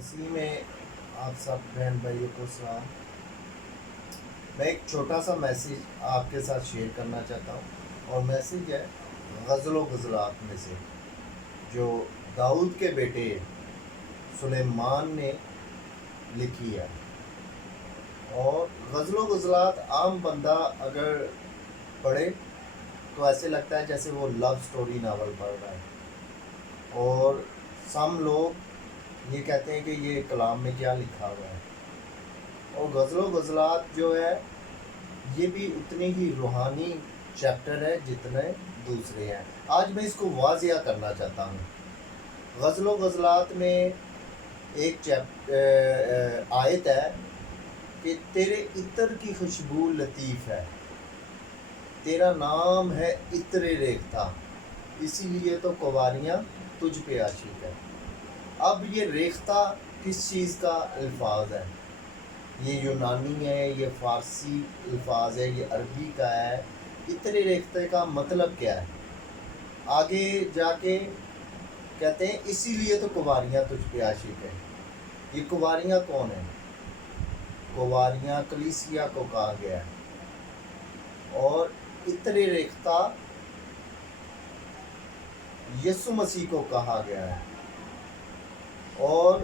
مسیح میں آپ سب بہن بھائیوں کو سلام۔ میں ایک چھوٹا سا میسیج آپ کے ساتھ شیئر کرنا چاہتا ہوں، اور میسیج ہے غزل و غزلات میں سے جو داؤد کے بیٹے سلیمان نے لکھی ہے۔ اور غزل و غزلات عام بندہ اگر پڑھے تو ایسے لگتا ہے جیسے وہ لو سٹوری ناول پڑھ رہا ہے، اور سم لوگ یہ کہتے ہیں کہ یہ کلام میں کیا لکھا ہوا ہے۔ اور غزل و غزلات جو ہے یہ بھی اتنی ہی روحانی چیپٹر ہے جتنے دوسرے ہیں۔ آج میں اس کو واضح کرنا چاہتا ہوں۔ غزل و غزلات میں ایک آیت ہے کہ تیرے عطر کی خوشبو لطیف ہے، تیرا نام ہے عطر ریختہ، اسی لیے تو کنواریاں تجھ پہ عاشق ہے۔ اب یہ ریختہ کس چیز کا الفاظ ہے؟ یہ یونانی ہے، یہ فارسی الفاظ ہے، یہ عربی کا ہے۔ عطر ریختہ کا مطلب کیا ہے؟ آگے جا کے کہتے ہیں اسی لیے تو کنواریاں تجھ پہ عاشق ہے۔ یہ کنواریاں کون ہیں؟ کنواریاں کلیسیا کو کہا گیا ہے، اور عطر ریختہ یسوع مسیح کو کہا گیا ہے۔ اور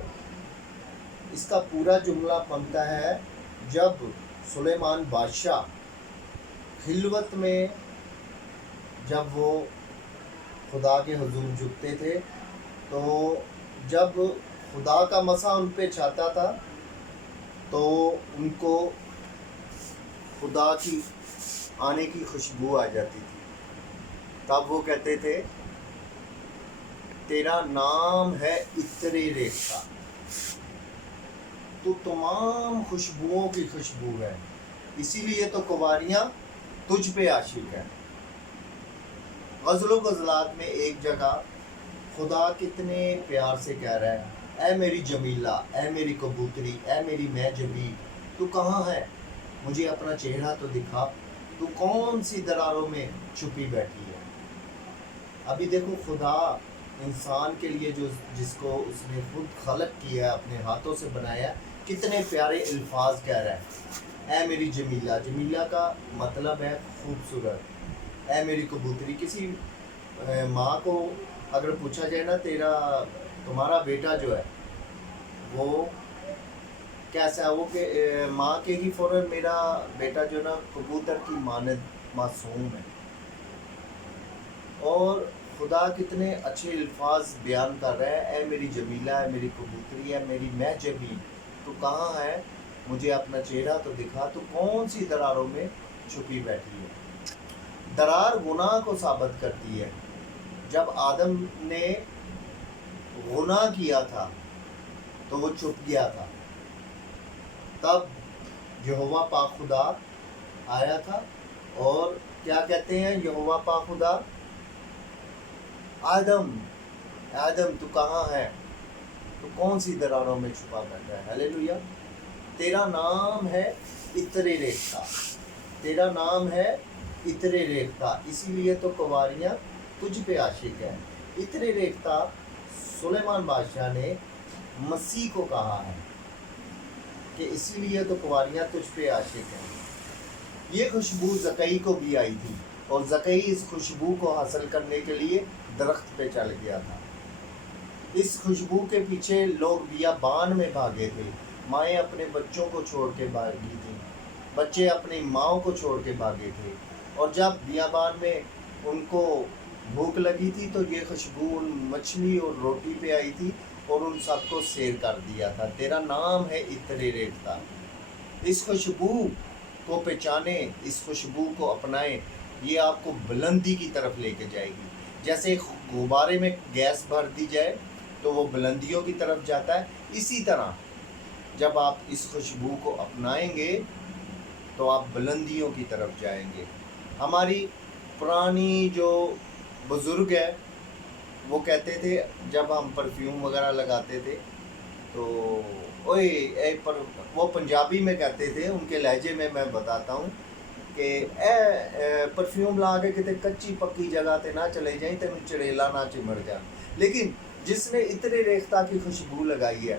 اس کا پورا جملہ بنتا ہے جب سلیمان بادشاہ خلوت میں جب وہ خدا کے حضور جھکتے تھے، تو جب خدا کا مسا ان پہ چھاتا تھا تو ان کو خدا کی آنے کی خوشبو آ جاتی تھی۔ تب وہ کہتے تھے تیرا نام ہے عطر ریختہ، تو تمام خوشبوؤں کی خوشبو ہے، اسی لیے تو کنواریاں تجھ پہ عاشق ہے۔ غزل و غزلات میں ایک جگہ خدا کتنے پیار سے کہہ رہا ہے، اے میری جمیلہ، اے میری کبوتری، اے میری میں جبی، تو کہاں ہے؟ مجھے اپنا چہرہ تو دکھا، تو کون سی دراروں میں چھپی بیٹھی ہے۔ ابھی دیکھو خدا انسان کے لیے جس کو اس نے خود خلق کیا، اپنے ہاتھوں سے بنایا، کتنے پیارے الفاظ کہہ رہا ہے، اے میری جمیلہ۔ جمیلہ کا مطلب ہے خوبصورت۔ اے میری کبوتری، کسی ماں کو اگر پوچھا جائے نا تمہارا بیٹا جو ہے وہ کیسا ہے، وہ کہ ماں کہے گی فوراً میرا بیٹا جو نا کبوتر کی مانند معصوم ہے۔ اور خدا کتنے اچھے الفاظ بیان کر رہا ہے، اے میری جمیلہ، اے میری کبوتری، اے میری میں جبی، تو کہاں ہے؟ مجھے اپنا چہرہ تو دکھا، تو کون سی دراروں میں چھپی بیٹھی ہے۔ درار گناہ کو ثابت کرتی ہے۔ جب آدم نے گناہ کیا تھا تو وہ چھپ گیا تھا، تب یہوہ پاک خدا آیا تھا، اور کیا کہتے ہیں یہوہ پاک خدا، آدم تو کہاں ہے؟ تو کون سی دراروں میں چھپا بیٹھا ہے۔ ہلیلویا۔ تیرا نام ہے عطر ریختہ، تیرا نام ہے عطر ریختہ، اسی لیے تو کنواریاں تجھ پہ عاشق ہے۔ عطر ریختہ سلیمان بادشاہ نے مسیح کو کہا ہے کہ اسی لیے تو کنواریاں تجھ پہ عاشق ہیں۔ یہ خوشبو زکئی کو بھی آئی تھی، اور زکئی اس خوشبو کو حاصل کرنے کے لیے درخت پہ چڑھ گیا تھا۔ اس خوشبو کے پیچھے لوگ بیابان میں بھاگے تھے، مائیں اپنے بچوں کو چھوڑ کے بھاگی تھیں، بچے اپنی ماؤں کو چھوڑ کے بھاگے تھے، اور جب بیابان میں ان کو بھوک لگی تھی تو یہ خوشبو ان مچھلی اور روٹی پہ آئی تھی اور ان سب کو سیر کر دیا تھا۔ تیرا نام ہے عطر ریختہ۔ اس خوشبو کو پہچانیں، اس خوشبو کو اپنائیں، یہ آپ کو بلندی کی طرف لے کے جائے گی۔ جیسے غبارے میں گیس بھر دی جائے تو وہ بلندیوں کی طرف جاتا ہے، اسی طرح جب آپ اس خوشبو کو اپنائیں گے تو آپ بلندیوں کی طرف جائیں گے۔ ہماری پرانی جو بزرگ ہے وہ کہتے تھے، جب ہم پرفیوم وغیرہ لگاتے تھے تو وہ پنجابی میں کہتے تھے، ان کے لہجے میں بتاتا ہوں کہ اے پرفیوم لا کے کتے کچی پکی جگہ تے نہ چلے جائیں تینوں چڑیلا نہ چمڑ جا۔ لیکن جس نے عطر ریختہ کی خوشبو لگائی ہے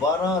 12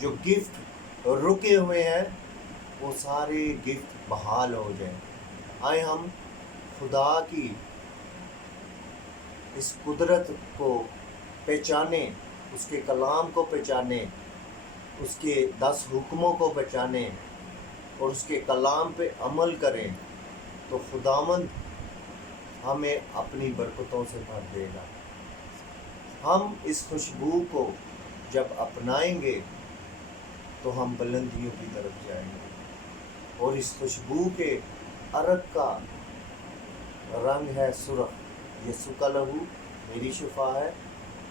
جو گفٹ رکے ہوئے ہیں وہ سارے گفٹ بحال ہو جائیں۔ آئے ہم خدا کی اس قدرت کو پہچانیں، اس کے کلام کو پہچانیں، اس کے 10 حکموں کو پہچانیں اور اس کے کلام پہ عمل کریں، تو خداوند ہمیں اپنی برکتوں سے بھر دے گا۔ ہم اس خوشبو کو جب اپنائیں گے تو ہم بلندیوں کی طرف جائیں گے، اور اس خوشبو کے عرق کا رنگ ہے سرخ۔ یسوع کا لہو میری شفا ہے،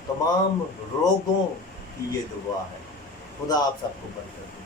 تمام روگوں کی یہ دوا ہے۔ خدا آپ سب کو برکت دے۔